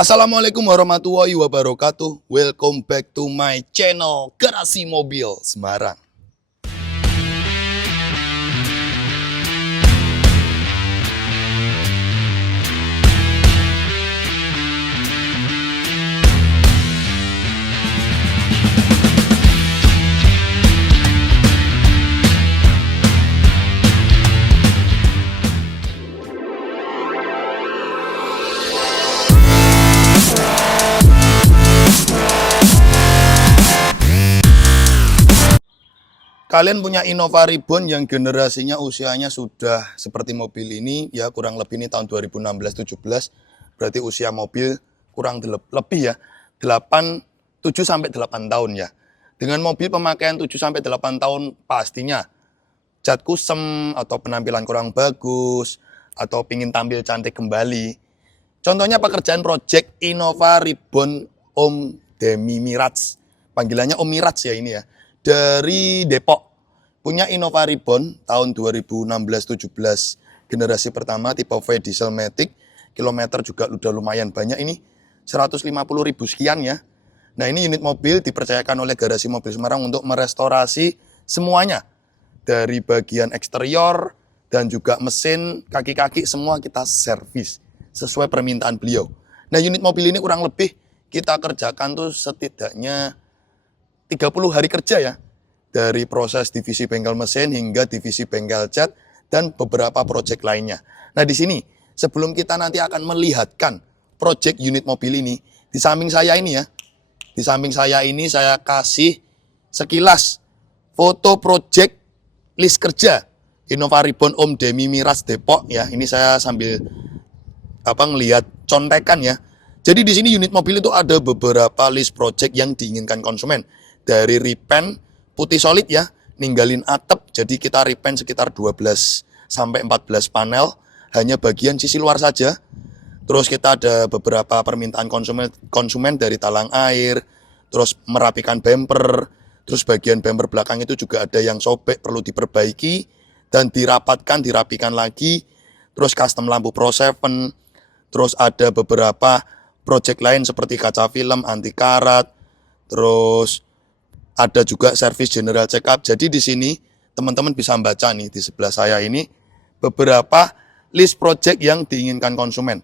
Assalamualaikum warahmatullahi wabarakatuh. Welcome back to my channel Garasi Mobil Semarang. Kalian punya Innova Reborn yang generasinya usianya sudah seperti mobil ini, ya kurang lebih ini tahun 2016-17, berarti usia mobil kurang lebih ya, 7-8 tahun ya. Dengan mobil pemakaian 7-8 tahun pastinya cat kusem atau penampilan kurang bagus, atau pingin tampil cantik kembali. Contohnya pekerjaan project Innova Reborn Om Demi Miraj, panggilannya Om Miraj ya ini ya. Dari Depok, punya Innova Reborn tahun 2016-17 generasi pertama tipe V diesel matic, kilometer juga udah lumayan banyak ini, 150.000 sekian ya. Nah ini unit mobil dipercayakan oleh Garasi Mobil Semarang untuk merestorasi semuanya, dari bagian eksterior dan juga mesin, kaki-kaki semua kita servis sesuai permintaan beliau. Nah unit mobil ini kurang lebih kita kerjakan tuh setidaknya 30 hari kerja ya, dari proses divisi bengkel mesin hingga divisi bengkel cat dan beberapa proyek lainnya. Nah di sini sebelum kita nanti akan melihatkan proyek unit mobil ini, di samping saya ini ya, di samping saya ini saya kasih sekilas foto proyek list kerja Innova Reborn Om Demi Miraj Depok ya. Ini saya sambil ngelihat contekan ya. Jadi di sini unit mobil itu ada beberapa list project yang diinginkan konsumen. Dari repaint putih solid ya, ninggalin atap, jadi kita repaint sekitar 12-14 panel, hanya bagian sisi luar saja. Terus kita ada beberapa permintaan konsumen dari talang air, terus merapikan bumper, terus bagian bumper belakang itu juga ada yang sobek perlu diperbaiki dan dirapikan lagi. Terus custom lampu Pro 7, terus ada beberapa project lain seperti kaca film, anti karat, terus ada juga servis general check up. Jadi di sini teman-teman bisa baca nih di sebelah saya ini beberapa list project yang diinginkan konsumen.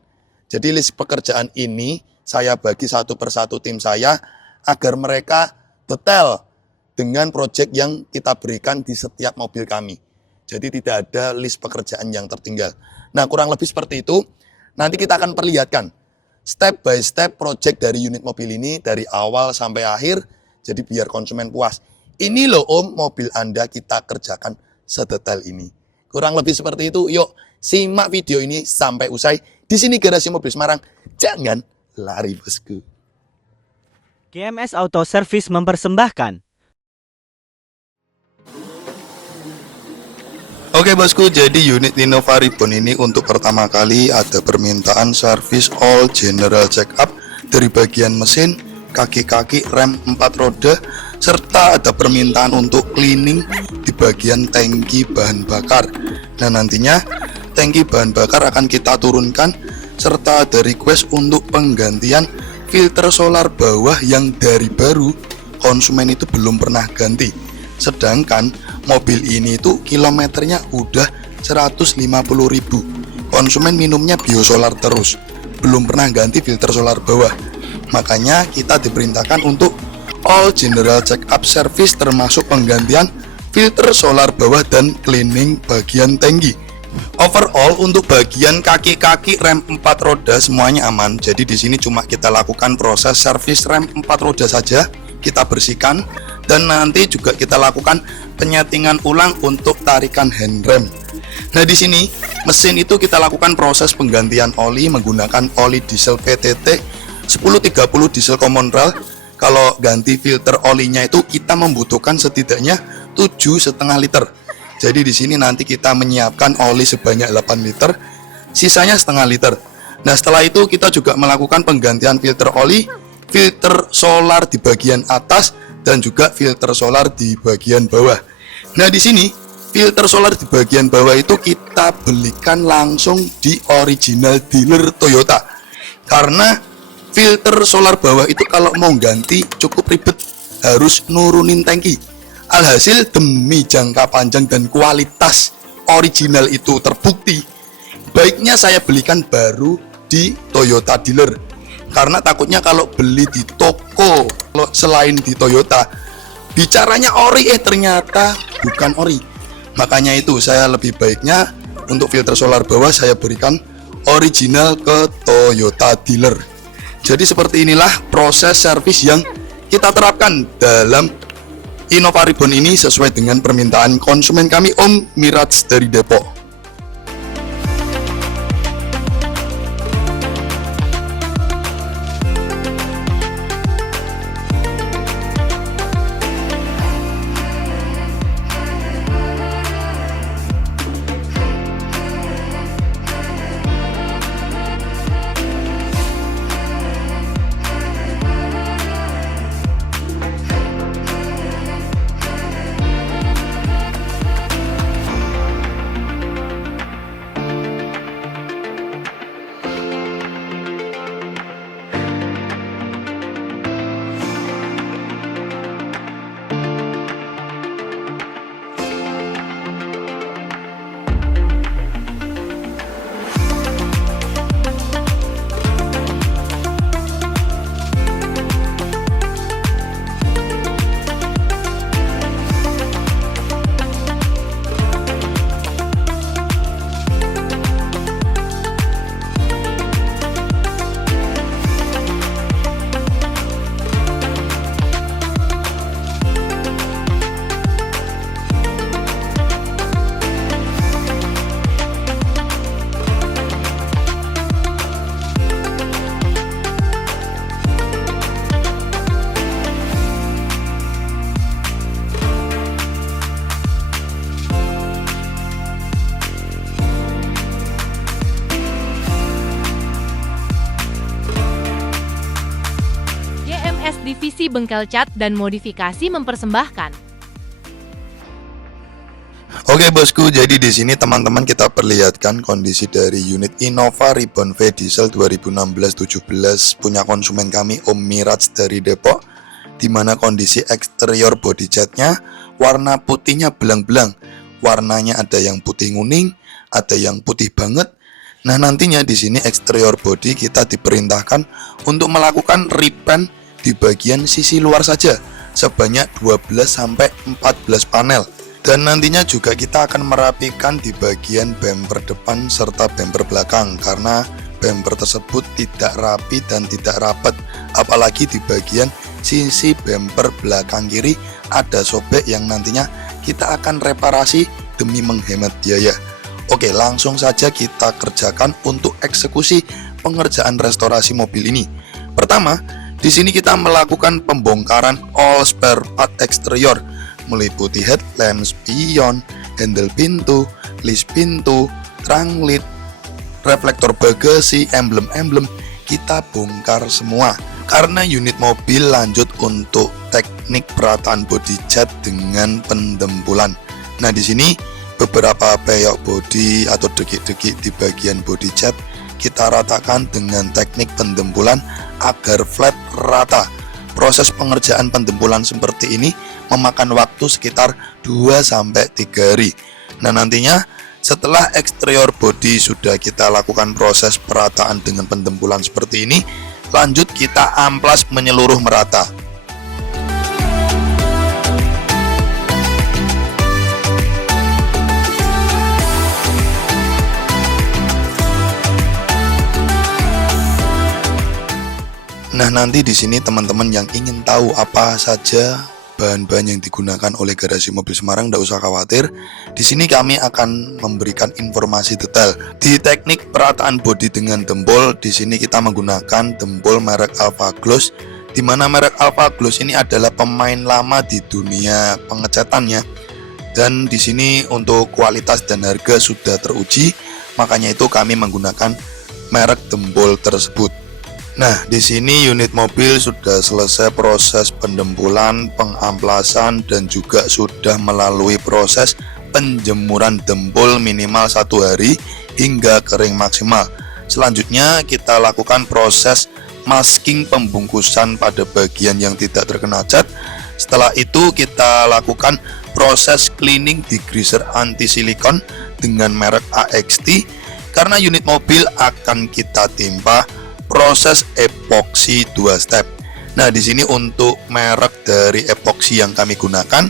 Jadi list pekerjaan ini saya bagi satu persatu tim saya agar mereka detail dengan project yang kita berikan di setiap mobil kami. Jadi tidak ada list pekerjaan yang tertinggal. Nah kurang lebih seperti itu. Nanti kita akan perlihatkan step by step project dari unit mobil ini dari awal sampai akhir. Jadi biar konsumen puas. Ini loh Om, mobil Anda kita kerjakan sedetail ini. Kurang lebih seperti itu. Yuk, simak video ini sampai usai. Di sini Garasi Mobil Semarang. Jangan lari bosku. GMS Auto Service mempersembahkan. Oke bosku, jadi unit Innova Reborn ini untuk pertama kali ada permintaan servis all general check up dari bagian mesin, kaki-kaki, rem 4 roda, serta ada permintaan untuk cleaning di bagian tangki bahan bakar. Nah nantinya tangki bahan bakar akan kita turunkan, serta ada request untuk penggantian filter solar bawah yang dari baru konsumen itu belum pernah ganti. Sedangkan mobil ini itu kilometernya udah 150.000. Konsumen minumnya biosolar terus, belum pernah ganti filter solar bawah. Makanya kita diperintahkan untuk all general check up service termasuk penggantian filter solar bawah dan cleaning bagian tangki. Overall untuk bagian kaki-kaki rem 4 roda semuanya aman. Jadi di sini cuma kita lakukan proses servis rem 4 roda saja, kita bersihkan dan nanti juga kita lakukan penyetingan ulang untuk tarikan handrem. Nah di sini mesin itu kita lakukan proses penggantian oli menggunakan oli diesel PTT 1030 diesel common rail. Kalau ganti filter olinya itu kita membutuhkan setidaknya 7,5 liter. Jadi di sini nanti kita menyiapkan oli sebanyak 8 liter, sisanya setengah liter. Nah setelah itu kita juga melakukan penggantian filter oli, filter solar di bagian atas dan juga filter solar di bagian bawah. Nah di sini filter solar di bagian bawah itu kita belikan langsung di original dealer Toyota. Karena Filter solar bawah itu kalau mau ganti cukup ribet, harus nurunin tangki. Alhasil demi jangka panjang dan kualitas original itu terbukti, baiknya saya belikan baru di Toyota dealer. Karena takutnya kalau beli di toko selain di Toyota, bicaranya ori ternyata bukan ori. Makanya itu saya lebih baiknya untuk filter solar bawah saya berikan original ke Toyota dealer. Jadi seperti inilah proses servis yang kita terapkan dalam Innova Reborn ini sesuai dengan permintaan konsumen kami Om Miraj dari Depok. GMS Divisi Bengkel Cat dan Modifikasi mempersembahkan. Oke bosku, jadi di sini teman-teman kita perlihatkan kondisi dari unit Innova Reborn V Diesel 2016-17 punya konsumen kami Om Miraj dari Depok, di mana kondisi eksterior body catnya warna putihnya belang-belang. Warnanya ada yang putih nguning, ada yang putih banget. Nah nantinya di sini eksterior body kita diperintahkan untuk melakukan repaint di bagian sisi luar saja sebanyak 12-14 panel. Dan nantinya juga kita akan merapikan di bagian bumper depan serta bumper belakang, karena bumper tersebut tidak rapi dan tidak rapat. Apalagi di bagian sisi bumper belakang kiri ada sobek yang nantinya kita akan reparasi demi menghemat biaya. Oke, langsung saja kita kerjakan untuk eksekusi pengerjaan restorasi mobil ini. Pertama, di sini kita melakukan pembongkaran all spare part eksterior, meliputi headlamp, spion, handle pintu, list pintu, trunk lid, reflektor bagasi, emblem-emblem kita bongkar semua. Karena unit mobil lanjut untuk teknik perataan body cat dengan pendempulan. Nah, di sini beberapa peyok body atau dekik-dekik di bagian body cat kita ratakan dengan teknik pendempulan agar flat rata. Proses pengerjaan pendempulan seperti ini memakan waktu sekitar 2-3 hari. Nah nantinya setelah eksterior body sudah kita lakukan proses perataan dengan pendempulan seperti ini, lanjut kita amplas menyeluruh merata. Nah nanti di sini teman-teman yang ingin tahu apa saja bahan-bahan yang digunakan oleh garasi mobil Semarang, tidak usah khawatir. Di sini kami akan memberikan informasi detail. Di teknik perataan bodi dengan dempul, di sini kita menggunakan dempul merek Alpha Gloss, di mana merek Alpha Gloss ini adalah pemain lama di dunia pengecatannya. Dan di sini untuk kualitas dan harga sudah teruji, makanya itu kami menggunakan merek dempul tersebut. Nah, di sini unit mobil sudah selesai proses pendempulan, pengamplasan, dan juga sudah melalui proses penjemuran dempul minimal 1 hari hingga kering maksimal. Selanjutnya kita lakukan proses masking pembungkusan pada bagian yang tidak terkena cat. Setelah itu kita lakukan proses cleaning degreaser anti silikon dengan merek AXT, karena unit mobil akan kita timpa proses epoksi 2 step. Nah, di sini untuk merek dari epoksi yang kami gunakan,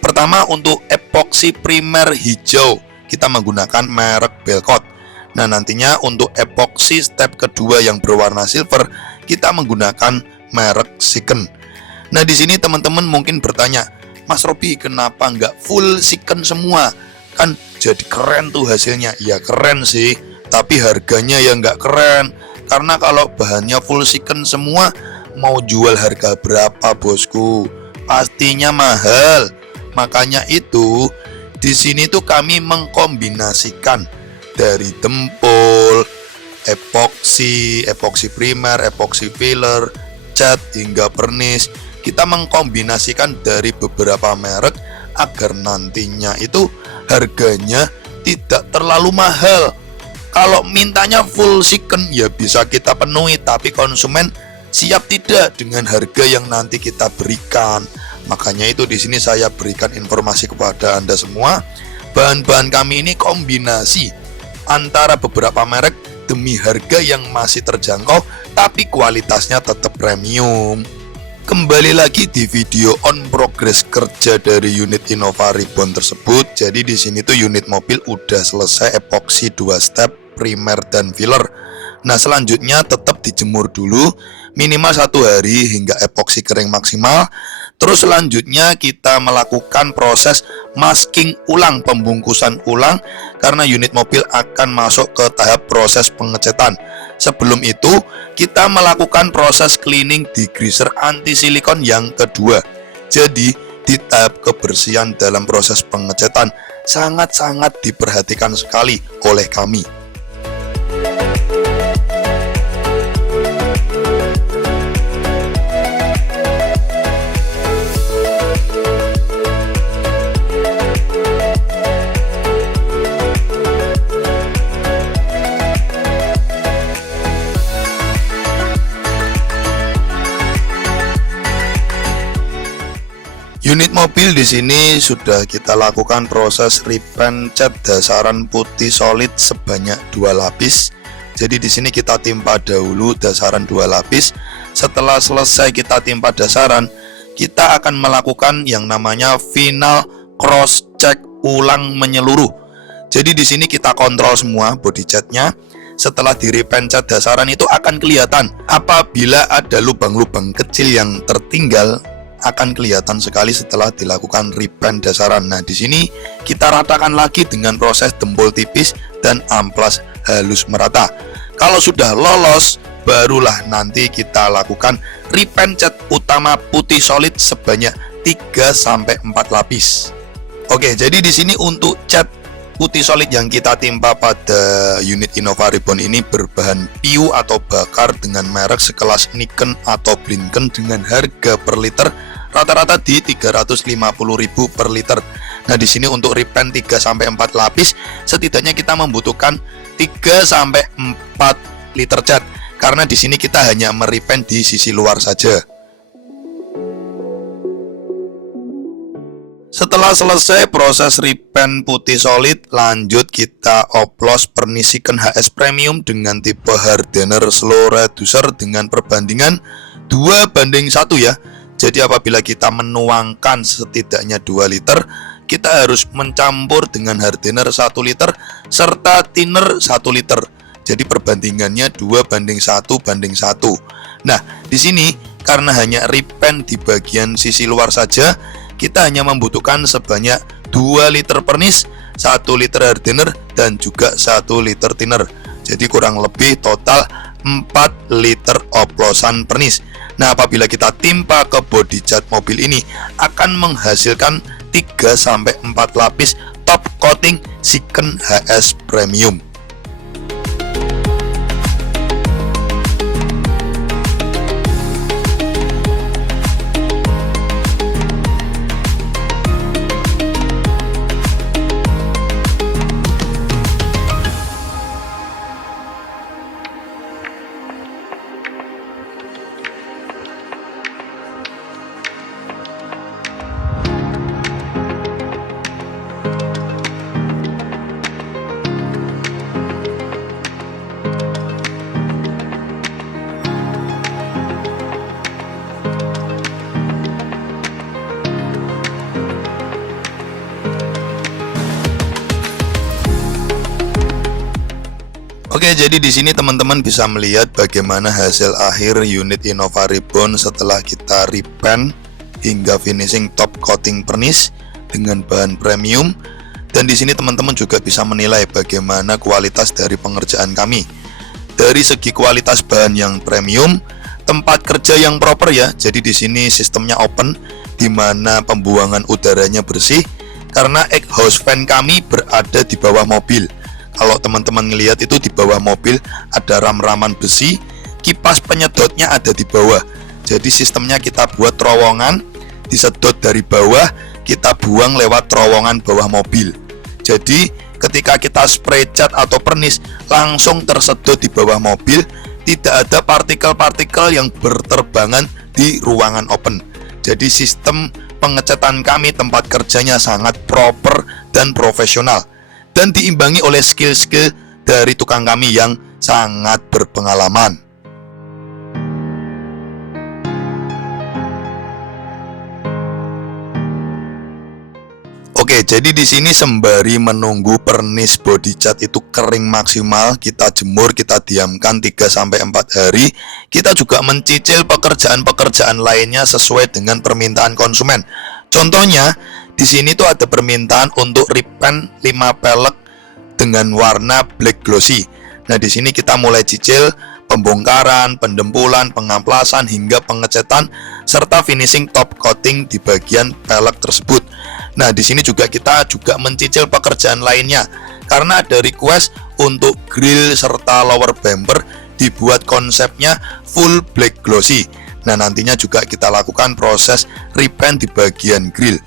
pertama untuk epoksi primer hijau kita menggunakan merek Belkot. Nah, nantinya untuk epoksi step kedua yang berwarna silver kita menggunakan merek Siken. Nah, di sini teman-teman mungkin bertanya, Mas Robi, kenapa nggak full Siken semua? Kan jadi keren tuh hasilnya. Ya keren sih, tapi harganya ya nggak keren. Karena kalau bahannya full Siken semua, mau jual harga berapa bosku? Pastinya mahal. Makanya itu di sini tuh kami mengkombinasikan dari dempul, epoksi primer, epoksi filler, cat hingga pernis. Kita mengkombinasikan dari beberapa merek agar nantinya itu harganya tidak terlalu mahal. Kalau mintanya full Siken ya bisa kita penuhi, tapi konsumen siap tidak dengan harga yang nanti kita berikan. Makanya itu di sini saya berikan informasi kepada Anda semua. Bahan-bahan kami ini kombinasi antara beberapa merek demi harga yang masih terjangkau, tapi kualitasnya tetap premium. Kembali lagi di video on progress kerja dari unit Innova Reborn tersebut. Jadi di sini tuh unit mobil udah selesai epoksi 2 step primer dan filler. Nah, selanjutnya tetap dijemur dulu minimal 1 hari hingga epoksi kering maksimal. Terus selanjutnya kita melakukan proses masking ulang, pembungkusan ulang, karena unit mobil akan masuk ke tahap proses pengecetan. Sebelum itu kita melakukan proses cleaning degreaser anti silikon yang kedua. Jadi di tahap kebersihan dalam proses pengecetan sangat-sangat diperhatikan sekali oleh kami. Unit mobil di sini sudah kita lakukan proses repaint cat dasaran putih solid sebanyak 2 lapis. Jadi di sini kita timpa dahulu dasaran 2 lapis. Setelah selesai kita timpa dasaran, kita akan melakukan yang namanya final cross check ulang menyeluruh. Jadi di sini kita kontrol semua body catnya. Setelah di repaint cat dasaran itu akan kelihatan apabila ada lubang-lubang kecil yang tertinggal, akan kelihatan sekali setelah dilakukan repaint dasaran. Nah, di sini kita ratakan lagi dengan proses dempul tipis dan amplas halus merata. Kalau sudah lolos, barulah nanti kita lakukan repaint cat utama putih solid sebanyak 3-4 lapis. Oke, jadi di sini untuk cat putih solid yang kita timpa pada unit Innova Reborn ini berbahan PU atau bakar dengan merek sekelas Niken atau Blinken dengan harga per liter rata-rata di 350.000 per liter. Nah, di sini untuk repaint 3-4 lapis setidaknya kita membutuhkan 3-4 liter cat, karena di sini kita hanya merepaint di sisi luar saja. Setelah selesai proses repaint putih solid, lanjut kita oplos pernis Siken HS Premium dengan tipe hardener slow reducer dengan perbandingan 2:1 ya. Jadi apabila kita menuangkan setidaknya 2 liter, kita harus mencampur dengan hardener 1 liter serta thinner 1 liter. Jadi perbandingannya 2:1:1. Nah, di sini karena hanya repaint di bagian sisi luar saja, kita hanya membutuhkan sebanyak 2 liter pernis, 1 liter hardener, dan juga 1 liter thinner. Jadi kurang lebih total 4 liter oplosan pernis. Nah, apabila kita timpa ke body cat mobil ini akan menghasilkan 3-4 lapis top coating Siken HS Premium. Oke, jadi di sini teman-teman bisa melihat bagaimana hasil akhir unit Innova Reborn setelah kita repaint hingga finishing top coating pernis dengan bahan premium. Dan di sini teman-teman juga bisa menilai bagaimana kualitas dari pengerjaan kami. Dari segi kualitas bahan yang premium, tempat kerja yang proper ya. Jadi di sini sistemnya open, di mana pembuangan udaranya bersih karena exhaust fan kami berada di bawah mobil. Kalau teman-teman ngelihat itu di bawah mobil ada ram-raman besi, kipas penyedotnya ada di bawah. Jadi sistemnya kita buat terowongan, disedot dari bawah, kita buang lewat terowongan bawah mobil. Jadi ketika kita spray cat atau pernis langsung tersedot di bawah mobil, tidak ada partikel-partikel yang berterbangan di ruangan open. Jadi sistem pengecatan kami tempat kerjanya sangat proper dan profesional, dan diimbangi oleh skill-skill dari tukang kami yang sangat berpengalaman. Oke, jadi di sini sembari menunggu pernis body cat itu kering maksimal, kita jemur, kita diamkan 3-4 hari, kita juga mencicil pekerjaan-pekerjaan lainnya sesuai dengan permintaan konsumen. Contohnya, di sini tuh ada permintaan untuk repaint 5 pelek dengan warna black glossy. Nah, di sini kita mulai cicil pembongkaran, pendempulan, pengamplasan hingga pengecetan serta finishing top coating di bagian pelek tersebut. Nah, di sini juga kita mencicil pekerjaan lainnya karena ada request untuk grill serta lower bumper dibuat konsepnya full black glossy. Nah, nantinya juga kita lakukan proses repaint di bagian grill.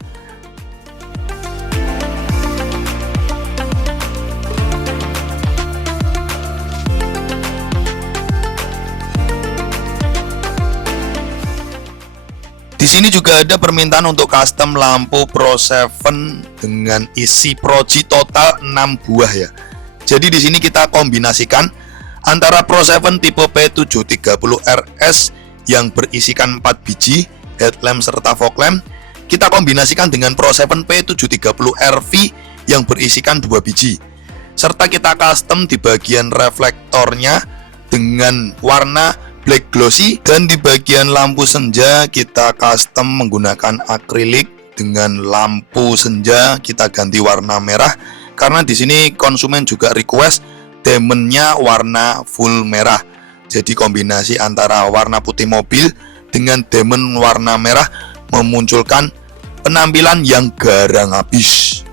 Di sini juga ada permintaan untuk custom lampu Pro 7 dengan isi proji total 6 buah ya. Jadi di sini kita kombinasikan antara Pro 7 tipe P730RS yang berisikan 4 biji headlamp serta fog lamp. Kita kombinasikan dengan Pro 7 P730RV yang berisikan 2 biji. Serta kita custom di bagian reflektornya dengan warna black glossy, dan di bagian lampu senja kita custom menggunakan akrilik dengan lampu senja kita ganti warna merah karena di sini konsumen juga request diamondnya warna full merah. Jadi kombinasi antara warna putih mobil dengan diamond warna merah memunculkan penampilan yang garang habis.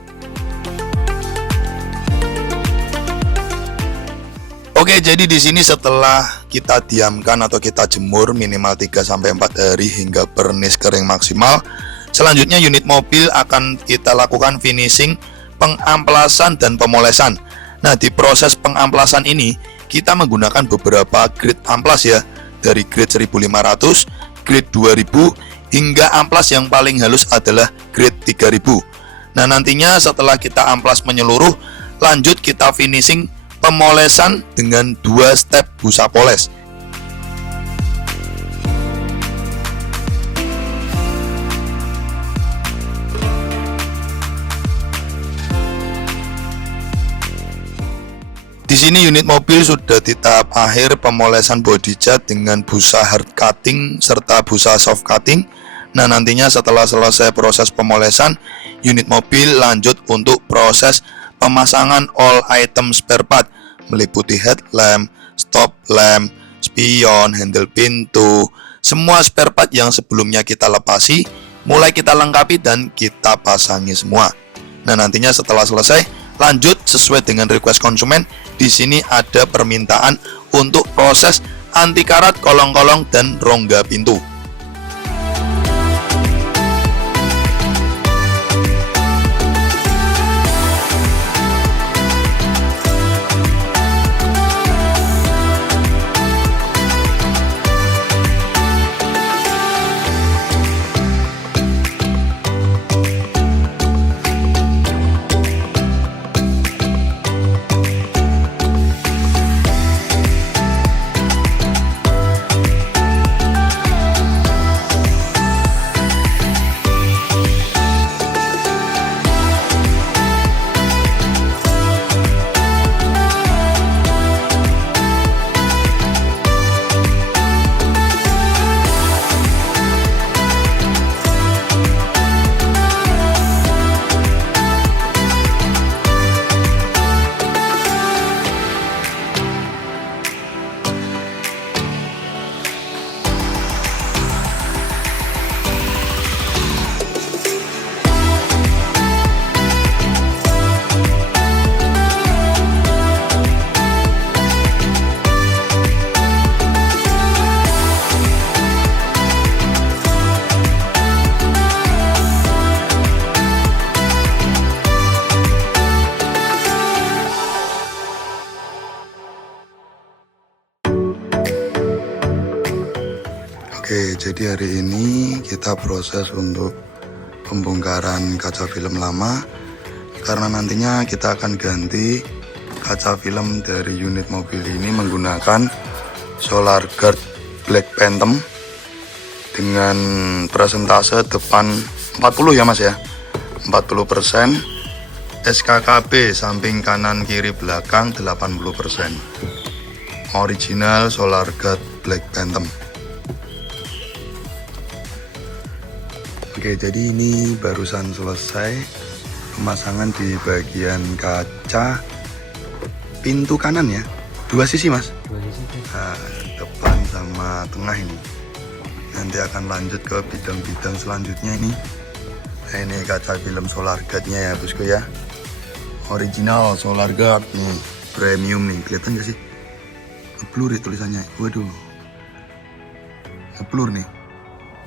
Oke, jadi di sini setelah kita diamkan atau kita jemur minimal 3-4 hari hingga pernis kering maksimal, selanjutnya unit mobil akan kita lakukan finishing, pengamplasan dan pemolesan. Nah, di proses pengamplasan ini kita menggunakan beberapa grade amplas ya, dari grade 1500, grade 2000 hingga amplas yang paling halus adalah grade 3000. Nah, nantinya setelah kita amplas menyeluruh, lanjut kita finishing pemolesan dengan 2 step busa poles. Di sini unit mobil sudah di tahap akhir pemolesan body cat dengan busa hard cutting serta busa soft cutting. Nah, nantinya setelah selesai proses pemolesan, unit mobil lanjut untuk proses pemasangan all item spare part meliputi headlamp, stop lamp, spion, handle pintu, semua spare part yang sebelumnya kita lepasi, mulai kita lengkapi dan kita pasangi semua. Nah, nantinya setelah selesai, lanjut sesuai dengan request konsumen. Di sini ada permintaan untuk proses anti karat kolong-kolong dan rongga pintu. Oke, jadi hari ini kita proses untuk pembongkaran kaca film lama, karena nantinya kita akan ganti kaca film dari unit mobil ini menggunakan Solar Guard Black Phantom dengan persentase depan 40 ya mas ya, 40%, SKKB samping kanan kiri belakang 80%, original Solar Guard Black Phantom. Oke, jadi ini barusan selesai pemasangan di bagian kaca pintu kanan ya, dua sisi mas, nah, depan sama tengah ini. Nanti akan lanjut ke bidang-bidang selanjutnya ini. Nah, ini kaca film Solar Guard-nya ya bosku ya, original Solar Guard nih, premium nih, kelihatan gak sih? Ngeblur ya tulisannya, waduh, ngeblur nih.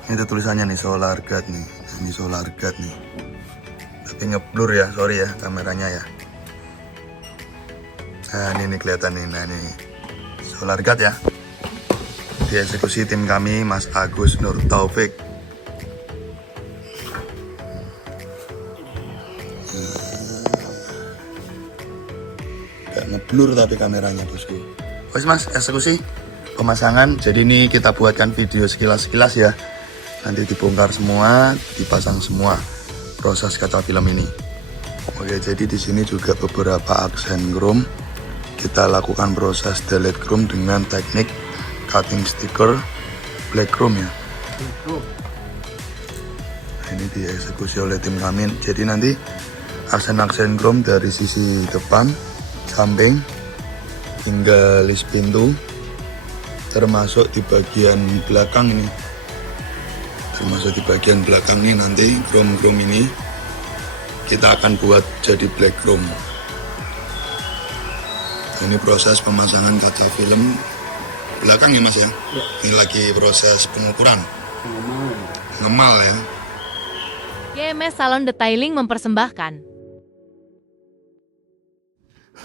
Ini ada tulisannya nih Solar Guard nih. Nah, ini Solar Guard nih. Tapi ngeblur ya, sorry ya kameranya ya. Nah ini kelihatan nih, nah ini Solar Guard ya. Dieksekusi tim kami Mas Agus Nur Taufik. Gak ngeblur tapi kameranya bosku. Wes mas, eksekusi pemasangan. Jadi ini kita buatkan video sekilas-sekilas ya. Nanti dibongkar semua, dipasang semua proses kaca film ini. Oke, jadi di sini juga beberapa aksen chrome. Kita lakukan proses delete chrome dengan teknik cutting sticker black chrome ya. Nah, ini dieksekusi oleh tim kami. Jadi nanti aksen-aksen chrome dari sisi depan, samping, hingga list pintu, termasuk di bagian belakang ini. Termasuk di bagian belakang nih nanti chrome ini kita akan buat jadi black chrome. Ini proses pemasangan kaca film belakang ya mas ya. Ini lagi proses pengukuran, ngemal ya. GMS Salon Detailing mempersembahkan.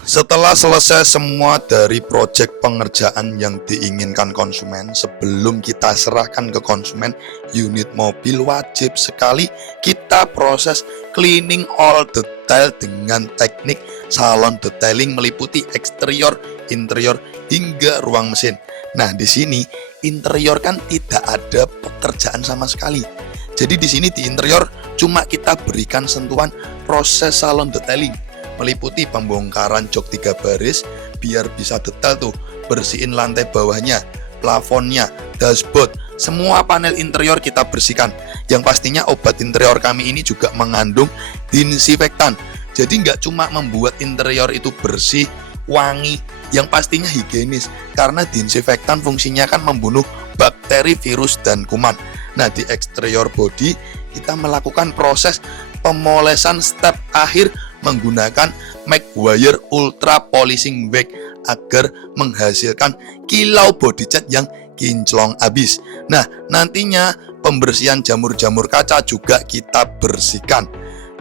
Setelah selesai semua dari proyek pengerjaan yang diinginkan konsumen, sebelum kita serahkan ke konsumen, unit mobil wajib sekali kita proses cleaning all detail dengan teknik salon detailing meliputi eksterior, interior, hingga ruang mesin. Nah, di sini interior kan tidak ada pekerjaan sama sekali. Jadi di sini di interior cuma kita berikan sentuhan proses salon detailing, meliputi pembongkaran jok 3 baris biar bisa detail tuh, bersihin lantai bawahnya, plafonnya, dashboard, semua panel interior kita bersihkan. Yang pastinya obat interior kami ini juga mengandung disinfektan. Jadi nggak cuma membuat interior itu bersih, wangi, yang pastinya higienis, karena disinfektan fungsinya kan membunuh bakteri, virus, dan kuman. Nah, di eksterior body kita melakukan proses pemolesan step akhir menggunakan Maguire Ultra Polishing Wax agar menghasilkan kilau body cat yang kinclong abis. Nah, nantinya pembersihan jamur-jamur kaca juga kita bersihkan.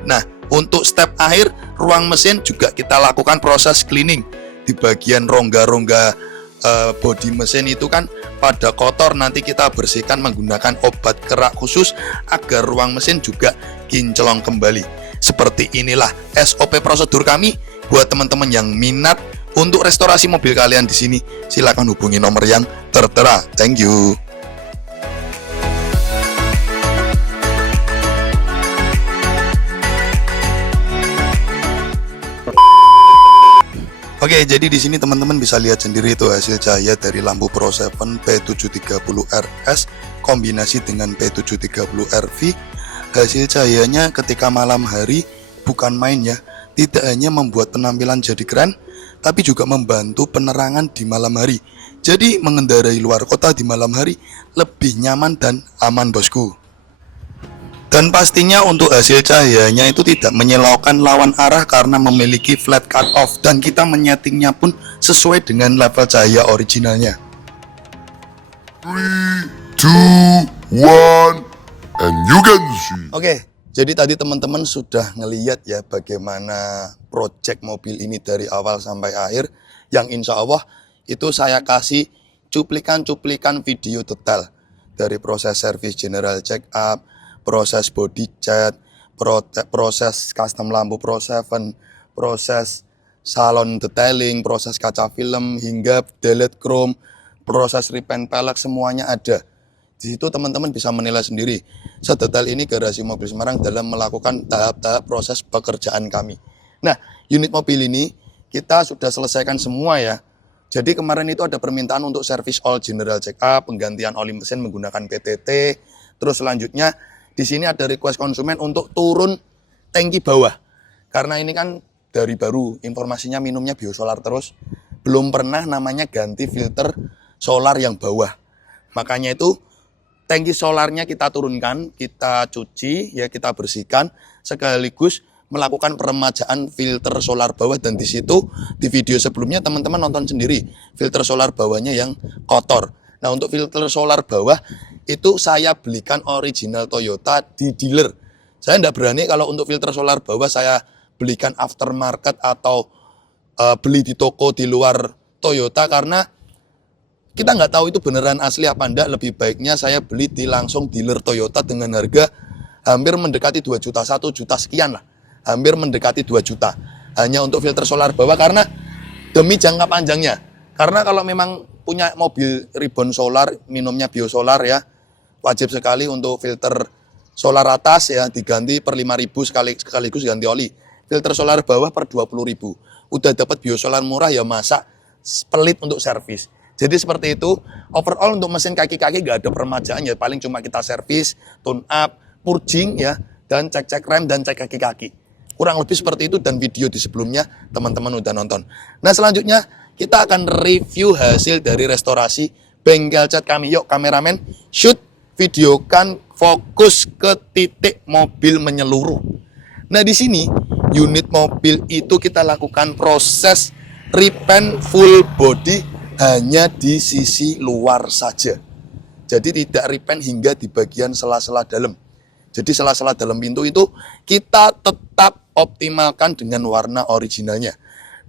Nah, untuk step akhir ruang mesin juga kita lakukan proses cleaning. Di bagian rongga-rongga bodi mesin itu kan pada kotor, nanti kita bersihkan menggunakan obat kerak khusus agar ruang mesin juga kinclong kembali. Seperti inilah SOP prosedur kami buat teman-teman yang minat untuk restorasi mobil kalian di sini. Silakan hubungi nomor yang tertera. Thank you. Oke, jadi di sini teman-teman bisa lihat sendiri itu hasil cahaya dari lampu Pro 7 P730RS kombinasi dengan P730RV. Hasil cahayanya ketika malam hari bukan main ya. Tidak hanya membuat penampilan jadi keren, tapi juga membantu penerangan di malam hari. Jadi mengendarai luar kota di malam hari lebih nyaman dan aman bosku. Dan pastinya untuk hasil cahayanya itu tidak menyilaukan lawan arah karena memiliki flat cut off, dan kita menyetingnya pun sesuai dengan level cahaya originalnya. 3, 2, 1, and you can see. Oke, jadi tadi teman-teman sudah ngeliat ya bagaimana project mobil ini dari awal sampai akhir, yang insya Allah itu saya kasih cuplikan-cuplikan video detail. dari proses service general check up, proses body cat, proses custom lampu Pro 7, proses salon detailing, proses kaca film, hingga delete chrome, proses repaint pelek, semuanya ada. Di situ teman-teman bisa menilai sendiri sedetail ini Garasi Mobil Semarang dalam melakukan tahap-tahap proses pekerjaan kami. Nah, unit mobil ini kita sudah selesaikan semua ya. Jadi kemarin itu ada permintaan untuk service all general check up, penggantian oli mesin menggunakan PTT. Terus selanjutnya di sini ada request konsumen untuk turun tangki bawah. Karena ini kan dari baru informasinya minumnya biosolar terus, belum pernah namanya ganti filter solar yang bawah. Makanya itu tangki solarnya kita turunkan, kita cuci, ya kita bersihkan, sekaligus melakukan peremajaan filter solar bawah. Dan di situ di video sebelumnya teman-teman nonton sendiri filter solar bawahnya yang kotor. Nah, untuk filter solar bawah itu saya belikan original Toyota di dealer. Saya tidak berani kalau untuk filter solar bawah saya belikan aftermarket atau beli di toko di luar Toyota, karena kita nggak tahu itu beneran asli apa enggak. Lebih baiknya saya beli di langsung dealer Toyota dengan harga hampir mendekati 2 juta, 1 juta sekian lah. Hampir mendekati 2 juta. Hanya untuk filter solar bawah karena demi jangka panjangnya. Karena kalau memang punya mobil ribbon solar, minumnya biosolar ya, wajib sekali untuk filter solar atas ya diganti per 5.000 sekaligus ganti oli. Filter solar bawah per 20.000. Udah dapat biosolar murah ya masa pelit untuk servis. Jadi seperti itu. Overall untuk mesin kaki-kaki nggak ada peremajaan ya, paling cuma kita servis, tune up, purging ya, dan cek-cek rem dan cek kaki-kaki. Kurang lebih seperti itu, dan video di sebelumnya teman-teman udah nonton. Nah, selanjutnya kita akan review hasil dari restorasi bengkel cat kami. Yuk kameramen, shoot, videokan, fokus ke titik mobil menyeluruh. Nah, di sini unit mobil itu kita lakukan proses repaint full body hanya di sisi luar saja. Jadi tidak repaint hingga di bagian sela-sela dalam. Jadi sela-sela dalam pintu itu kita tetap optimalkan dengan warna originalnya.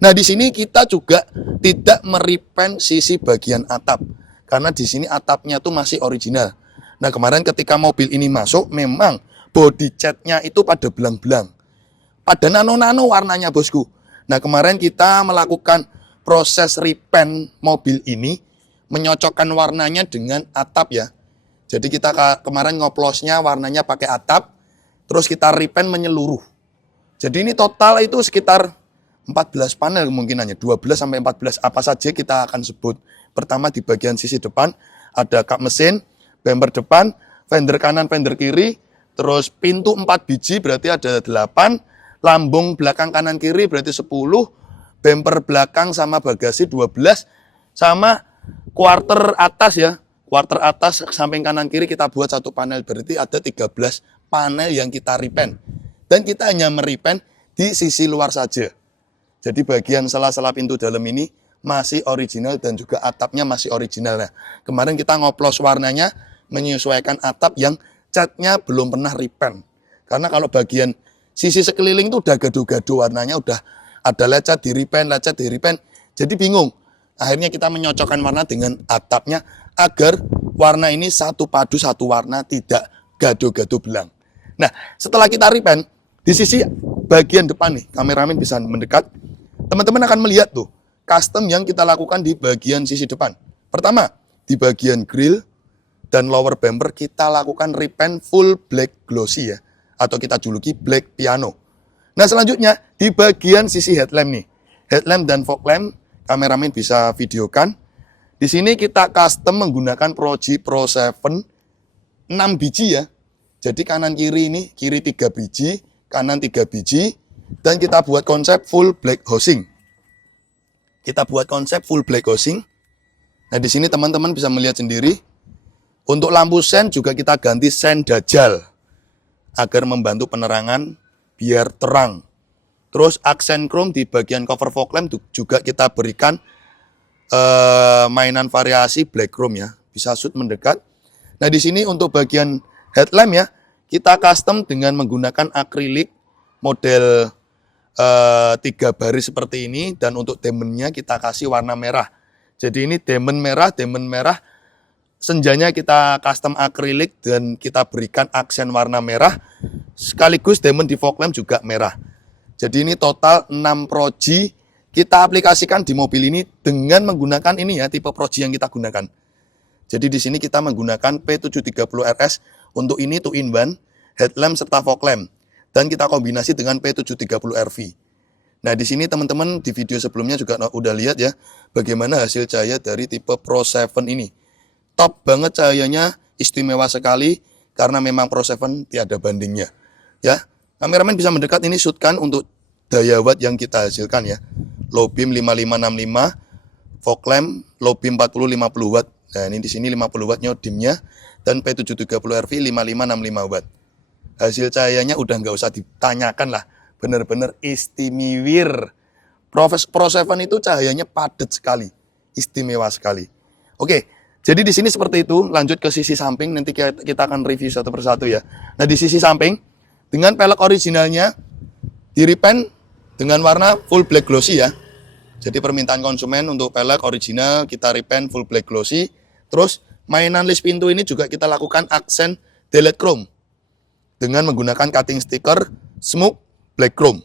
Nah, di sini kita juga tidak merepaint sisi bagian atap, karena di sini atapnya tuh masih original. Nah, kemarin ketika mobil ini masuk memang body catnya itu pada belang-belang, pada nano-nano warnanya bosku. Nah, kemarin kita melakukan proses repaint mobil ini, menyocokkan warnanya dengan atap ya. Jadi kita kemarin ngoplosnya warnanya pakai atap, terus kita repaint menyeluruh. Jadi ini total itu sekitar 14 panel kemungkinannya, 12 sampai 14. Apa saja kita akan sebut. Pertama di bagian sisi depan ada kap mesin, bumper depan, fender kanan, fender kiri, terus pintu 4 biji berarti ada 8, lambung belakang kanan kiri berarti 10, bumper belakang sama bagasi 12, sama quarter atas ya. Quarter atas samping kanan kiri kita buat 1 panel, berarti ada 13 panel yang kita repaint. Dan kita hanya merepaint di sisi luar saja. Jadi bagian sela-sela pintu dalam ini masih original dan juga atapnya masih original. Nah, kemarin kita ngoplos warnanya menyesuaikan atap yang catnya belum pernah repaint. Karena kalau bagian sisi sekeliling itu udah gaduh-gaduh warnanya, udah ada lecet di repaint, jadi bingung. Akhirnya kita menyocokkan warna dengan atapnya agar warna ini satu padu satu warna, tidak gaduh-gaduh belang. Nah, setelah kita repaint di sisi bagian depan nih, kameramen bisa mendekat, teman-teman akan melihat tuh custom yang kita lakukan di bagian sisi depan. Pertama, di bagian grill dan lower bumper kita lakukan repaint full black glossy ya, atau kita juluki black piano. Nah, selanjutnya di bagian sisi headlamp nih, headlamp dan fog lamp, kameramen bisa videokan. Di sini kita custom menggunakan Proji Pro 7 6 biji ya. Jadi kanan kiri ini, kiri 3 biji, kanan 3 biji, dan kita buat konsep full black housing. Kita buat konsep full black housing. Nah, di sini teman-teman bisa melihat sendiri. Untuk lampu sen juga kita ganti sen dajal agar membantu penerangan biar terang. Terus aksen chrome di bagian cover fog lamp juga kita berikan mainan variasi black chrome ya, bisa shoot mendekat. Nah, di sini untuk bagian headlamp ya, kita custom dengan menggunakan akrilik model 3 baris seperti ini, dan untuk diamondnya kita kasih warna merah. Jadi ini diamond merah senjanya kita custom akrilik dan kita berikan aksen warna merah, sekaligus diamond di fog lamp juga merah. Jadi ini total 6 proji kita aplikasikan di mobil ini dengan menggunakan ini ya, tipe proji yang kita gunakan. Jadi di sini kita menggunakan P730 RS untuk ini 2-in-1, headlamp serta fog lamp. Dan kita kombinasi dengan P730 RV. Nah di sini teman-teman di video sebelumnya juga udah lihat ya, bagaimana hasil cahaya dari tipe Pro 7 ini. Top banget cahayanya, istimewa sekali, karena memang Pro 7 tiada bandingnya. Ya, kameramen bisa mendekat, ini shootkan untuk daya watt yang kita hasilkan ya. Low beam 5565, fog lamp, low beam 40-50 watt. Nah ini di sini 50 watt dimnya, dan P730 RV 5565 watt. Hasil cahayanya udah nggak usah ditanyakan lah, bener-bener istimewir. Pro 7 itu cahayanya padat sekali, istimewa sekali. Oke, jadi di sini seperti itu. Lanjut ke sisi samping, nanti kita akan review satu persatu ya. Nah di sisi samping, dengan pelek originalnya, di repaint dengan warna full black glossy ya. Jadi permintaan konsumen untuk pelek original, kita repaint full black glossy. Terus mainan list pintu ini juga kita lakukan aksen delete chrome dengan menggunakan cutting sticker smoke black chrome.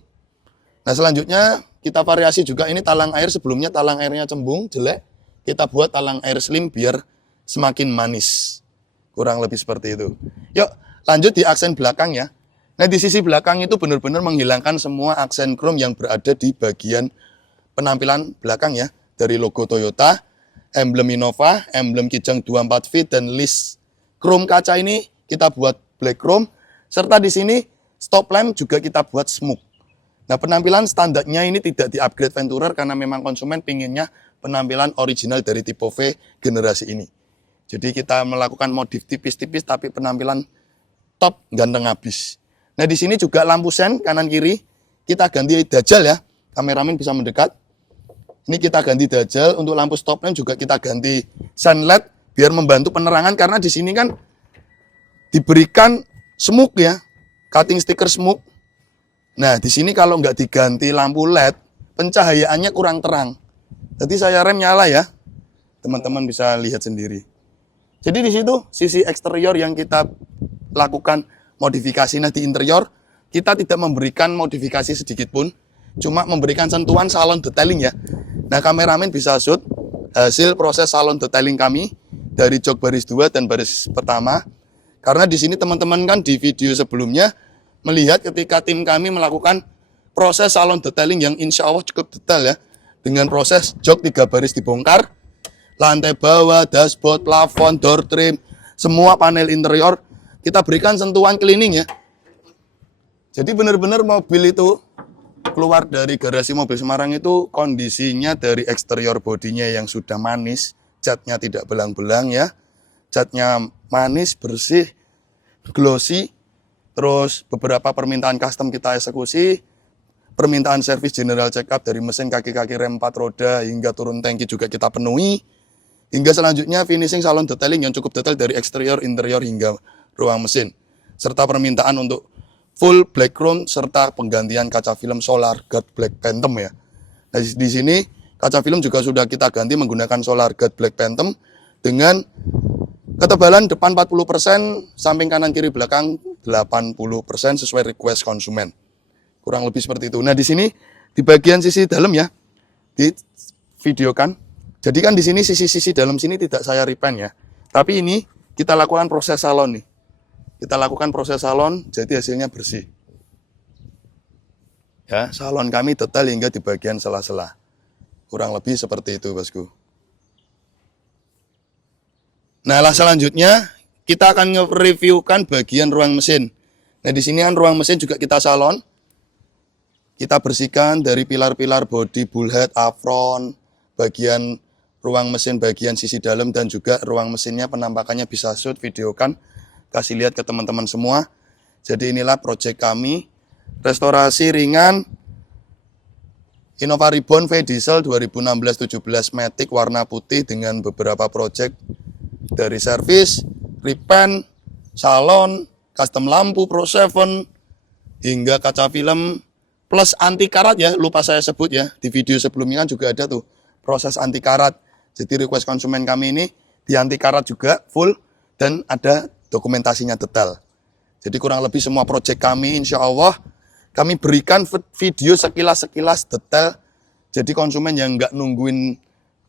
Nah selanjutnya kita variasi juga, ini talang air, sebelumnya talang airnya cembung, jelek. Kita buat talang air slim biar semakin manis. Kurang lebih seperti itu. Yuk lanjut di aksen belakang ya. Nah di sisi belakang itu benar-benar menghilangkan semua aksen chrome yang berada di bagian penampilan belakang ya. Dari logo Toyota, emblem Innova, emblem Kijang 24 feet, dan list chrome kaca ini kita buat black chrome. Serta di sini stop lamp juga kita buat smoke. Nah penampilan standarnya ini tidak di-upgrade Venturer karena memang konsumen pinginnya penampilan original dari tipe V generasi ini. Jadi kita melakukan modif tipis-tipis tapi penampilan top, ganteng habis. Nah di sini juga lampu sen kanan kiri kita ganti dajal ya. Kameramen bisa mendekat. Ini kita ganti dajal, untuk lampu stop lamp juga kita ganti sen LED biar membantu penerangan, karena di sini kan diberikan smoke ya, cutting sticker smoke. Nah di sini kalau nggak diganti lampu LED, pencahayaannya kurang terang. Jadi saya rem nyala ya, teman-teman bisa lihat sendiri. Jadi di situ sisi eksterior yang kita lakukan modifikasi. Nah di interior kita tidak memberikan modifikasi sedikit pun, cuma memberikan sentuhan salon detailing ya. Nah kameramen bisa shoot hasil proses salon detailing kami dari jok baris 2 dan baris pertama. Karena di sini teman-teman kan di video sebelumnya melihat ketika tim kami melakukan proses salon detailing yang insya Allah cukup detail ya. Dengan proses jok 3 baris dibongkar, lantai bawah, dashboard, plafon, door trim, semua panel interior kita berikan sentuhan cleaning ya. Jadi benar-benar mobil itu keluar dari garasi mobil Semarang itu kondisinya dari eksterior bodinya yang sudah manis, catnya tidak belang-belang ya, catnya manis, bersih, glossy. Terus beberapa permintaan custom kita eksekusi, permintaan servis general check up dari mesin, kaki-kaki rem 4 roda hingga turun tangki juga kita penuhi. Hingga selanjutnya finishing salon detailing yang cukup detail dari eksterior, interior hingga ruang mesin. Serta permintaan untuk full black chrome serta penggantian kaca film Solar Guard Black Phantom ya. Nah, di sini kaca film juga sudah kita ganti menggunakan Solar Guard Black Phantom dengan ketebalan depan 40%, samping kanan kiri belakang 80% sesuai request konsumen. Kurang lebih seperti itu. Nah, di sini di bagian sisi dalam ya, di videokan. Jadi kan di sini sisi-sisi dalam sini tidak saya repaint ya. Tapi ini kita lakukan proses salon nih. Kita lakukan proses salon, jadi hasilnya bersih. Ya, salon kami detail hingga di bagian sela-sela. Kurang lebih seperti itu, Bosku. Nah, selanjutnya kita akan nge-reviewkan bagian ruang mesin. Nah, di sini kan ruang mesin juga kita salon. Kita bersihkan dari pilar-pilar bodi, bullhead, apron, bagian ruang mesin, bagian sisi dalam, dan juga ruang mesinnya penampakannya bisa shoot, videokan, kasih lihat ke teman-teman semua. Jadi inilah proyek kami, restorasi ringan Innova Reborn V Diesel 2016-17 Matic warna putih dengan beberapa proyek dari servis, repaint, salon, custom lampu Pro 7, hingga kaca film, plus anti karat ya, lupa saya sebut ya, di video sebelumnya kan juga ada tuh proses anti karat. Jadi request konsumen kami ini di anti karat juga full, dan ada dokumentasinya detail. Jadi kurang lebih semua proyek kami insya Allah kami berikan video sekilas-sekilas detail. Jadi konsumen yang nggak nungguin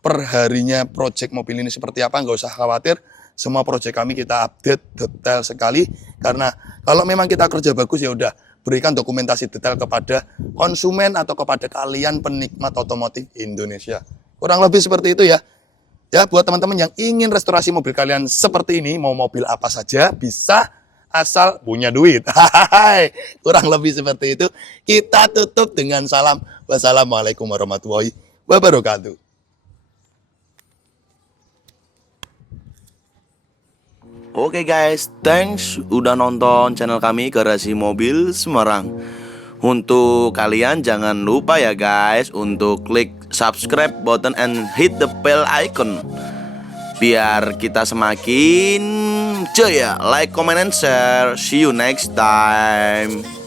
perharinya proyek mobil ini seperti apa, nggak usah khawatir. Semua proyek kami kita update detail sekali. Karena kalau memang kita kerja bagus ya udah berikan dokumentasi detail kepada konsumen atau kepada kalian penikmat otomotif Indonesia. Kurang lebih seperti itu ya. Ya, buat teman-teman yang ingin restorasi mobil kalian seperti ini, mau mobil apa saja bisa asal punya duit. Kurang lebih seperti itu. Kita tutup dengan salam. Wassalamualaikum warahmatullahi wabarakatuh. Oke guys, thanks udah nonton channel kami Garasi Mobil Semarang. Untuk kalian jangan lupa ya guys untuk klik subscribe button and hit the bell icon biar kita semakin jaya. Like, comment, and share. See you next time.